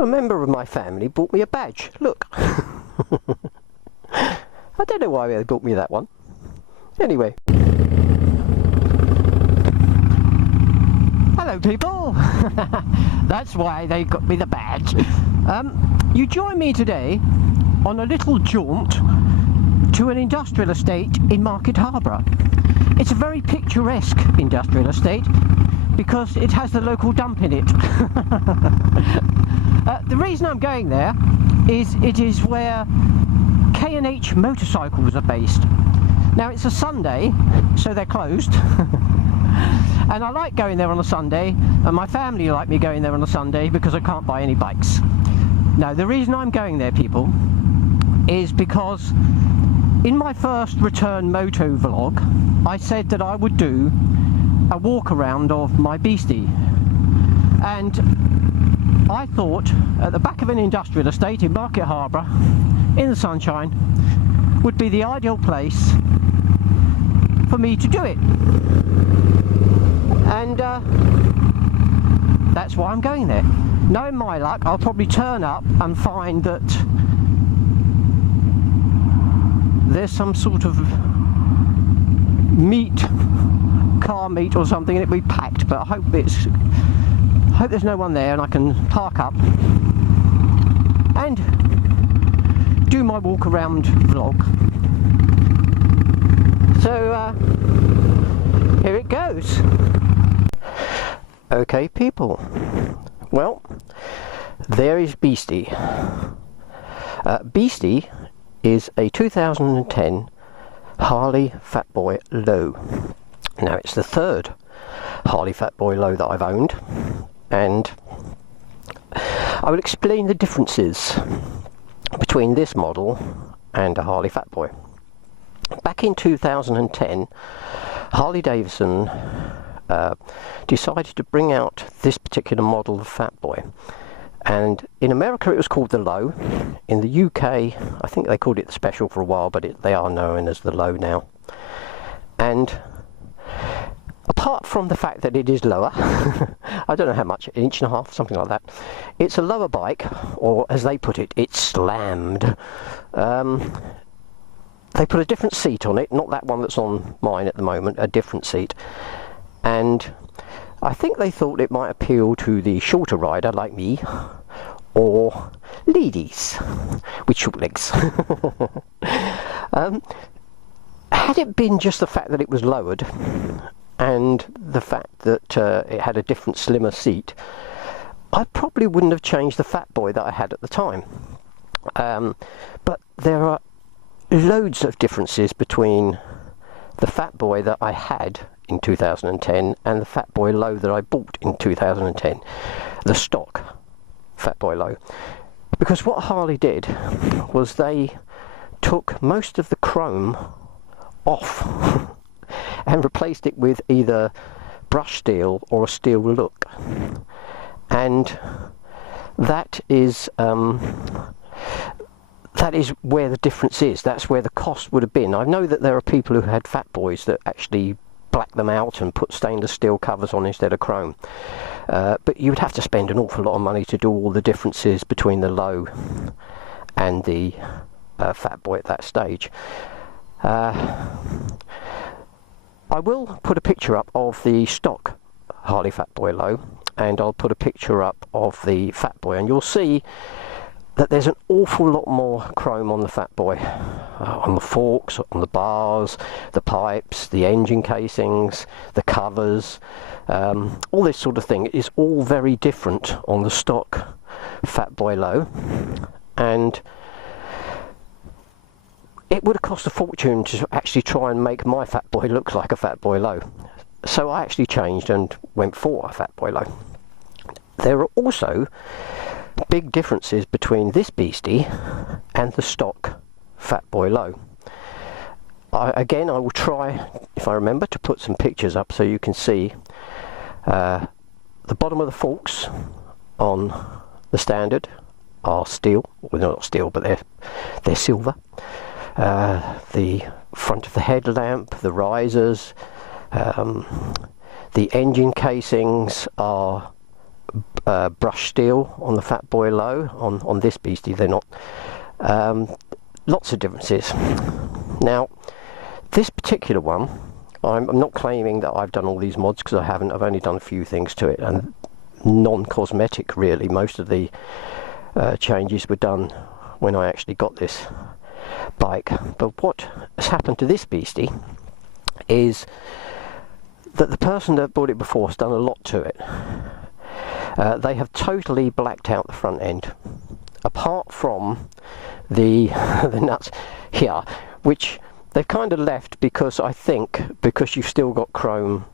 A member of my family bought me a badge. Look. I don't know why they bought me that one. Anyway. Hello people. That's why they got me the badge. You join me today on a little jaunt to an industrial estate in Market Harborough. It's a very picturesque industrial estate because it has the local dump in it. The reason I'm going there is it is where K&H motorcycles are based. Now it's a Sunday, so they're closed. And I like going there on a Sunday, and my family like me going there on a Sunday because I can't buy any bikes. Now the reason I'm going there, people, is because in my first return moto vlog I said that I would do a walk around of my beastie, and I thought at the back of an industrial estate in Market Harborough in the sunshine would be the ideal place for me to do it, and that's why I'm going there. Knowing my luck, I'll probably turn up and find that there's some sort of car meet or something, and it'll be packed, but I hope there's no one there and I can park up and do my walk around vlog. So here it goes. Okay people, well, there is Beastie. Beastie is a 2010 Harley Fatboy Low. Now it's the third Harley Fatboy Low that I've owned, and I will explain the differences between this model and a Harley Fatboy. Back in 2010, Harley Davidson decided to bring out this particular model of Fatboy, and in America it was called the Low. In the UK I think they called it the Special for a while, but they are known as the Low now. And apart from the fact that it is lower, I don't know how much, 1.5 inches, something like that, it's a lower bike, or as they put it, it's slammed. They put a different seat on it, not that one that's on mine at the moment, a different seat, and I think they thought it might appeal to the shorter rider like me, or ladies with short legs. Had it been just the fact that it was lowered and the fact that it had a different slimmer seat, I probably wouldn't have changed the Fatboy that I had at the time. But there are loads of differences between the Fatboy that I had in 2010 and the Fatboy Low that I bought in 2010, the stock Fatboy Low. Because what Harley did was they took most of the chrome off and replaced it with either brush steel or a steel look, and that is where the difference is. That's where the cost would have been. I know that there are people who had Fatboys that actually black them out and put stainless steel covers on instead of chrome, but you would have to spend an awful lot of money to do all the differences between the Low and the Fatboy at that stage. I will put a picture up of the stock Harley Fatboy Low, and I'll put a picture up of the Fatboy, and you'll see that there's an awful lot more chrome on the Fatboy, on the forks, on the bars, the pipes, the engine casings, the covers, all this sort of thing is all very different on the stock Fatboy Low, and it would have cost a fortune to actually try and make my Fatboy look like a Fatboy Low. So I actually changed and went for a Fatboy Low. There are also big differences between this beastie and the stock Fatboy Low. Again, I will try, if I remember, to put some pictures up so you can see the bottom of the forks on the standard are steel. Well, they're not steel, but they're silver. The front of the headlamp, the risers, the engine casings are brushed steel on the Fatboy Low. On this beastie they're not. Lots of differences. Now this particular one, I'm not claiming that I've done all these mods, because I haven't. I've only done a few things to it, and non-cosmetic really. Most of the changes were done when I actually got this bike. But what has happened to this beastie is that the person that bought it before has done a lot to it. They have totally blacked out the front end, apart from the nuts here, which they've kind of left because I think because you've still got chrome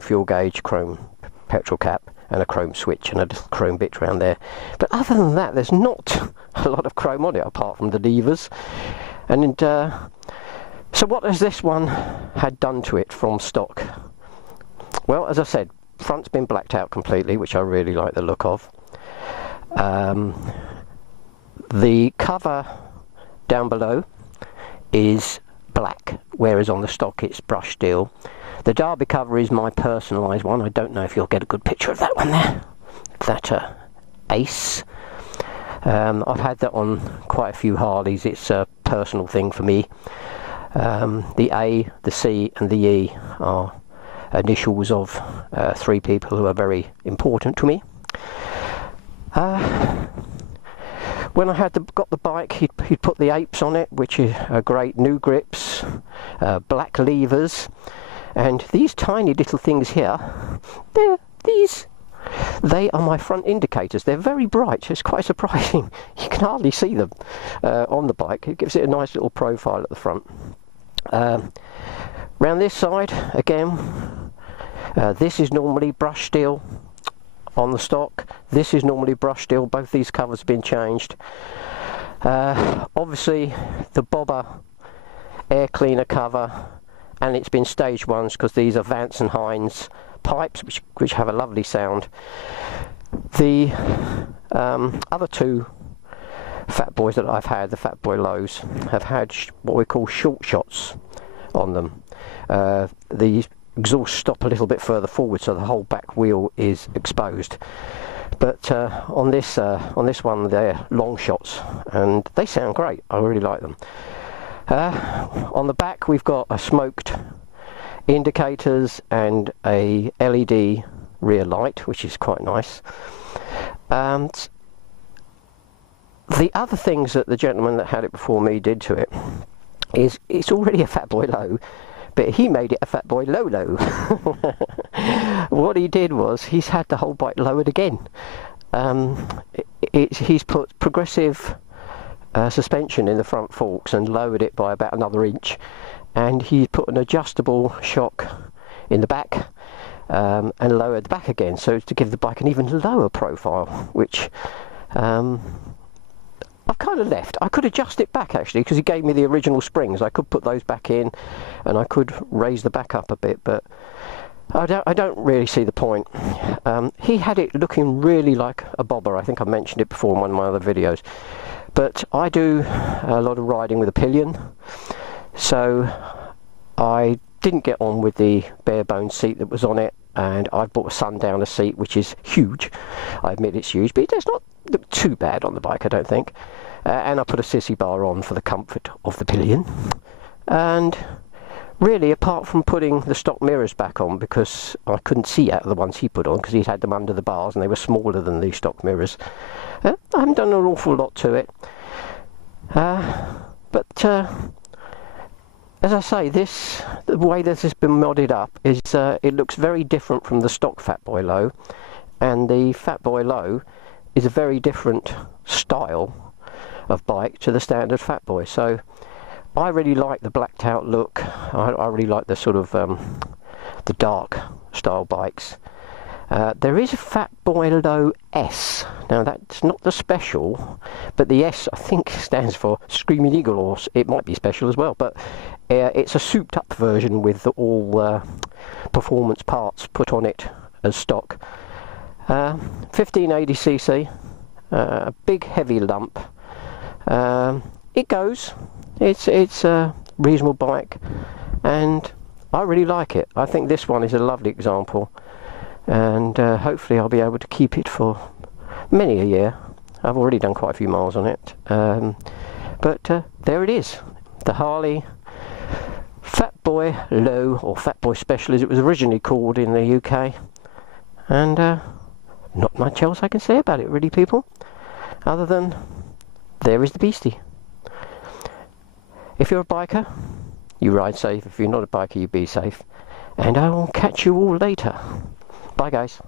fuel gauge, chrome petrol cap, and a chrome switch and a little chrome bit around there. But other than that, there's not a lot of chrome on it apart from the levers. And so what has this one had done to it from stock? Well, as I said, front's been blacked out completely, which I really like the look of. The cover down below is black, whereas on the stock it's brushed steel. The Derby cover is my personalised one. I don't know if you'll get a good picture of that one there. That Ace. I've had that on quite a few Harleys. It's a personal thing for me. The A, the C and the E are initials of 3 people who are very important to me. When I got the bike, he'd put the apes on it, which are great. New grips, black levers, and these tiny little things here, they are my front indicators. They're very bright. It's quite surprising. You can hardly see them on the bike. It gives it a nice little profile at the front. Round this side, again, this is normally brushed steel on the stock. This is normally brushed steel. Both these covers have been changed. Obviously the bobber air cleaner cover, and it's been stage ones because these are Vance and Hines pipes which have a lovely sound. The other 2 Fatboys that I've had, the Fatboy Lows, have had what we call short shots on them. The exhaust stop a little bit further forward, so the whole back wheel is exposed. But on this one, they're long shots, and they sound great. I really like them. On the back, we've got a smoked indicators and a LED rear light, which is quite nice. And the other things that the gentleman that had it before me did to it is it's already a Fatboy Low, but he made it a Fatboy Low. What he did was he's had the whole bike lowered again. He's put progressive suspension in the front forks and lowered it by about another inch, and he put an adjustable shock in the back and lowered the back again, so to give the bike an even lower profile, which I've kind of left. I could adjust it back actually, because he gave me the original springs. I could put those back in and I could raise the back up a bit, but I don't really see the point. He had it looking really like a bobber. I think I mentioned it before in one of my other videos, but I do a lot of riding with a pillion, so I didn't get on with the bare bone seat that was on it, and I bought a sundowner seat, which is huge. I admit it's huge, but it does not look too bad on the bike, I don't think. And I put a sissy bar on for the comfort of the pillion. And really, apart from putting the stock mirrors back on, because I couldn't see out of the ones he put on because he'd had them under the bars and they were smaller than the stock mirrors, I haven't done an awful lot to it. But as I say, the way this has been modded up is it looks very different from the stock Fatboy Low, and the Fatboy Low is a very different style of bike to the standard Fatboy. So I really like the blacked out look. I really like the sort of the dark style bikes. There is a Fatboy Low S. Now that's not the special, but the S I think stands for Screaming Eagle, or it might be special as well, but it's a souped up version with all performance parts put on it as stock. 1580cc, a big heavy lump. It goes. It's a reasonable bike, and I really like it. I think this one is a lovely example. and hopefully I'll be able to keep it for many a year. I've already done quite a few miles on it, but there it is, the Harley Fatboy Low, or Fatboy Special as it was originally called in the UK, and not much else I can say about it really, people, other than there is the beastie. If you're a biker, you ride safe. If you're not a biker, you be safe, and I will catch you all later. Bye guys.